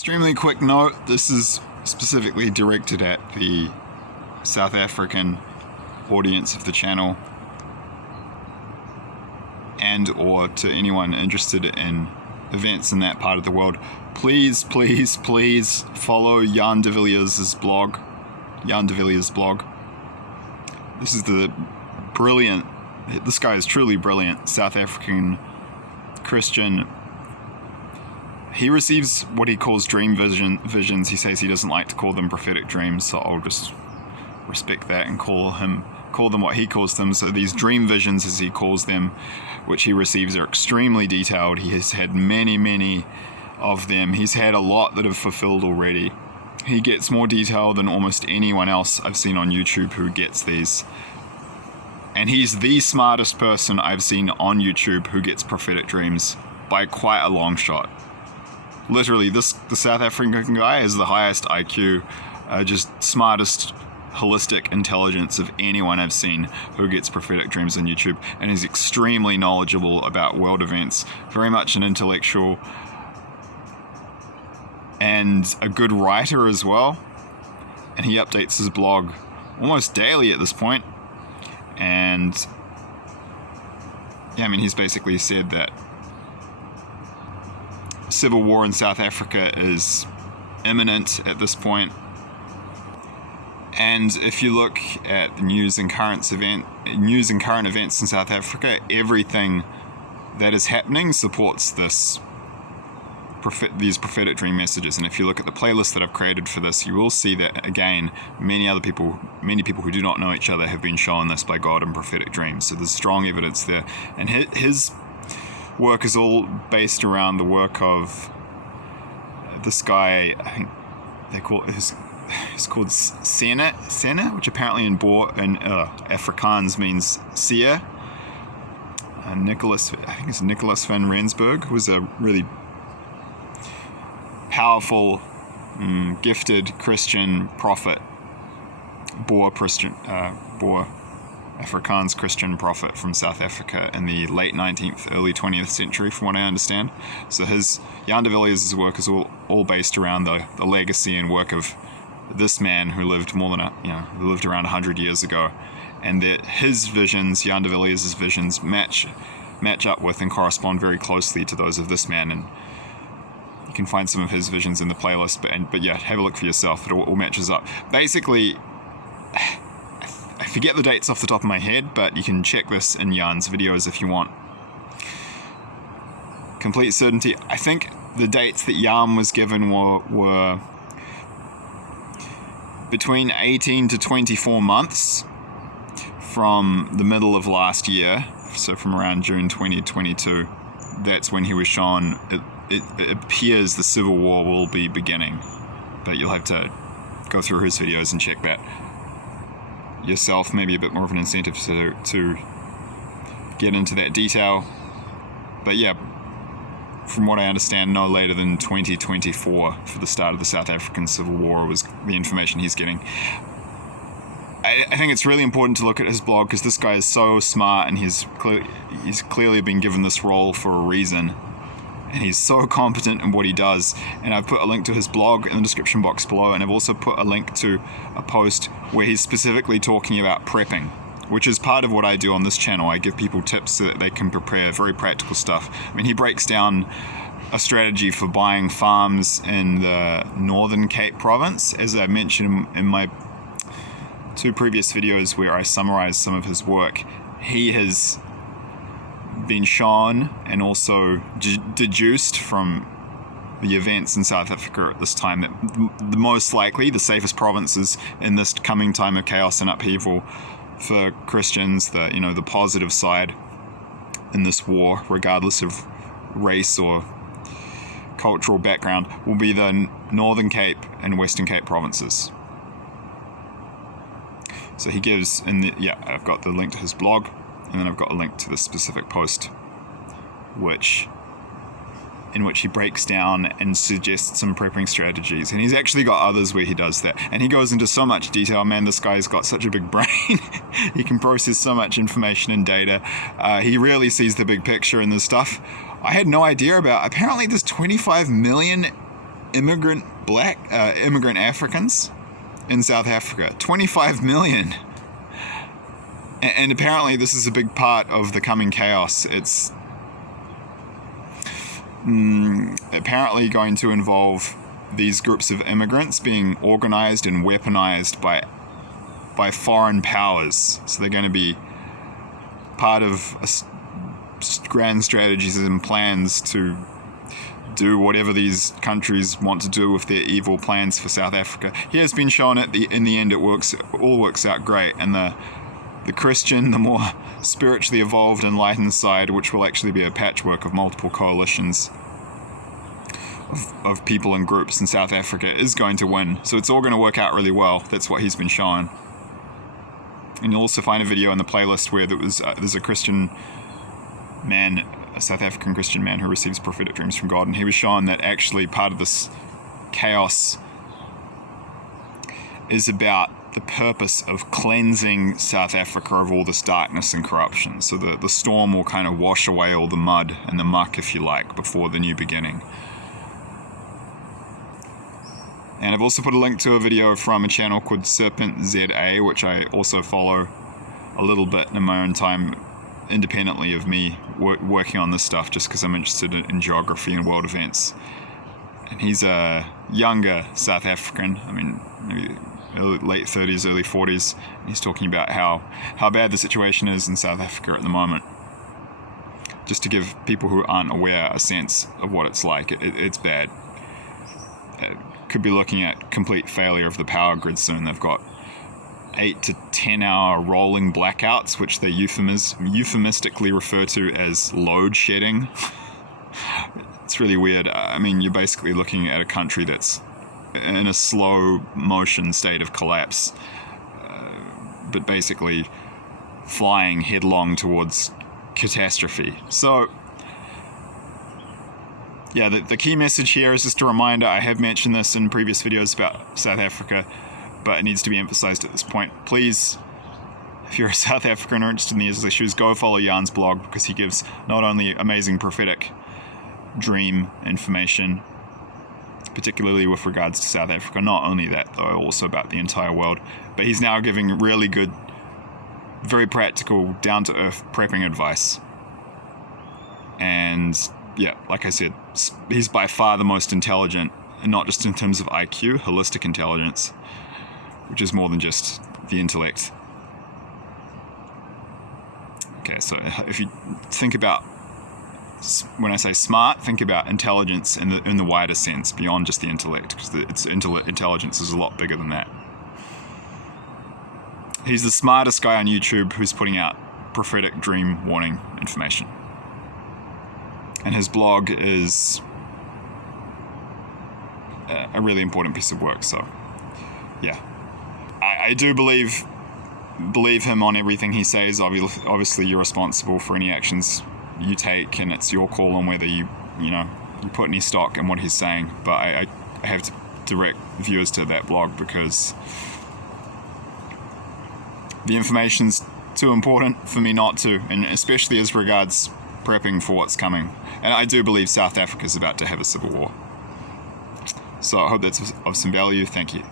Extremely quick note, this is specifically directed at the South African audience of the channel and or to anyone interested in events in that part of the world. Please follow Jan de Villiers' blog. This is the brilliant, this guy is truly brilliant, South African Christian. He receives what he calls dream visions. He says he doesn't like to call them prophetic dreams, so I'll just respect that and call them what he calls them. So these dream visions, as he calls them, which he receives, are extremely detailed. He has had many of them. He's had a lot that have fulfilled already. He gets more detail than almost anyone else I've seen on YouTube who gets these. And he's the smartest person I've seen on YouTube who gets prophetic dreams by quite a long shot. Literally, the South African guy has the highest IQ, just smartest holistic intelligence of anyone I've seen who gets prophetic dreams on YouTube, and is extremely knowledgeable about world events, very much an intellectual, and a good writer as well. And he updates his blog almost daily at this point. And yeah, I mean, he's basically said that civil war in South Africa is imminent at this point. And if you look at the news and current events in South Africa, everything that is happening supports these prophetic dream messages. And if you look at the playlist that I've created for this, you will see that again, many people who do not know each other have been shown this by God in prophetic dreams. So there's strong evidence there. And his work is all based around the work of this guy. I think they call it it's called Senna, which apparently in Afrikaans means seer. Nicholas van Rensburg, who was a really powerful, gifted Christian prophet, Boer Afrikaans Christian prophet from South Africa in the late 19th, early 20th century, from what I understand. So Jan de Villiers' work is all based around the legacy and work of this man who lived around 100 years ago, and that his visions, Jan de Villiers' visions, match up with and correspond very closely to those of this man. And you can find some of his visions in the playlist, but yeah, have a look for yourself. It all matches up. Basically, I forget the dates off the top of my head, but you can check this in Jan's videos if you want complete certainty. I think the dates that Jan was given were between 18 to 24 months from the middle of last year, so from around June 2022. That's when he was shown it appears the civil war will be beginning, but you'll have to go through his videos and check that yourself. Maybe a bit more of an incentive to get into that detail. But yeah, from what I understand, no later than 2024 for the start of the South African Civil War was the information he's getting. I think it's really important to look at his blog, because this guy is so smart, and he's clearly been given this role for a reason, and he's so competent in what he does. And I've put a link to his blog in the description box below, and I've also put a link to a post where he's specifically talking about prepping, which is part of what I do on this channel. I give people tips so that they can prepare, very practical stuff. I mean, he breaks down a strategy for buying farms in the Northern Cape province, as I mentioned in my 2 previous videos where I summarized some of his work. He has been shown and also deduced from the events in South Africa at this time that the most likely, the safest provinces in this coming time of chaos and upheaval for Christians, the positive side in this war, regardless of race or cultural background, will be the Northern Cape and Western Cape provinces. So he gives, I've got the link to his blog, and then I've got a link to the specific post, in which he breaks down and suggests some prepping strategies. And he's actually got others where he does that. And he goes into so much detail. Man, this guy's got such a big brain. He can process so much information and data. He really sees the big picture in this stuff. I had no idea about. Apparently there's 25 million immigrant Africans in South Africa. 25 million. And apparently this is a big part of the coming chaos. It's apparently going to involve these groups of immigrants being organized and weaponized by foreign powers. So they're going to be part of grand strategies and plans to do whatever these countries want to do with their evil plans for South Africa. He has been shown in the end it all works out great, and the Christian, the more spiritually evolved, enlightened side, which will actually be a patchwork of multiple coalitions of people and groups in South Africa, is going to win. So it's all going to work out really well. That's what he's been shown. And you'll also find a video in the playlist where there's a Christian man, a South African Christian man who receives prophetic dreams from God, and he was shown that actually part of this chaos is about the purpose of cleansing South Africa of all this darkness and corruption. So the storm will kind of wash away all the mud and the muck, if you like, before the new beginning. And I've also put a link to a video from a channel called Serpent ZA, which I also follow a little bit in my own time, independently of me working on this stuff, just because I'm interested in geography and world events. And he's a younger South African, I mean, maybe late 30s, early 40s. He's talking about how bad the situation is in South Africa at the moment. Just to give people who aren't aware a sense of what it's like. It's bad. Could be looking at complete failure of the power grid soon. They've got 8 to 10 hour rolling blackouts, which they euphemistically refer to as load shedding. It's really weird. I mean, you're basically looking at a country that's in a slow motion state of collapse, but basically flying headlong towards catastrophe. So yeah, the key message here is just a reminder. I have mentioned this in previous videos about South Africa, but it needs to be emphasized at this point. Please, if you're a South African or interested in these issues, go follow Jan's blog, because he gives not only amazing prophetic dream information, particularly with regards to South Africa, not only that though, also about the entire world, but he's now giving really good, very practical, down-to-earth prepping advice. And yeah, like I said, he's by far the most intelligent, and not just in terms of IQ, holistic intelligence, which is more than just the intellect. Okay, so if you think about, when I say smart, think about intelligence in the wider sense, beyond just the intellect, because intelligence is a lot bigger than that. He's the smartest guy on YouTube who's putting out prophetic dream warning information. And his blog is a really important piece of work. So, yeah, I do believe him on everything he says. Obviously, you're responsible for any actions you take, and it's your call on whether you put any stock in what he's saying. But I have to direct viewers to that blog, because the information's too important for me not to, and especially as regards prepping for what's coming. And I do believe South Africa is about to have a civil war. So I hope that's of some value. Thank you.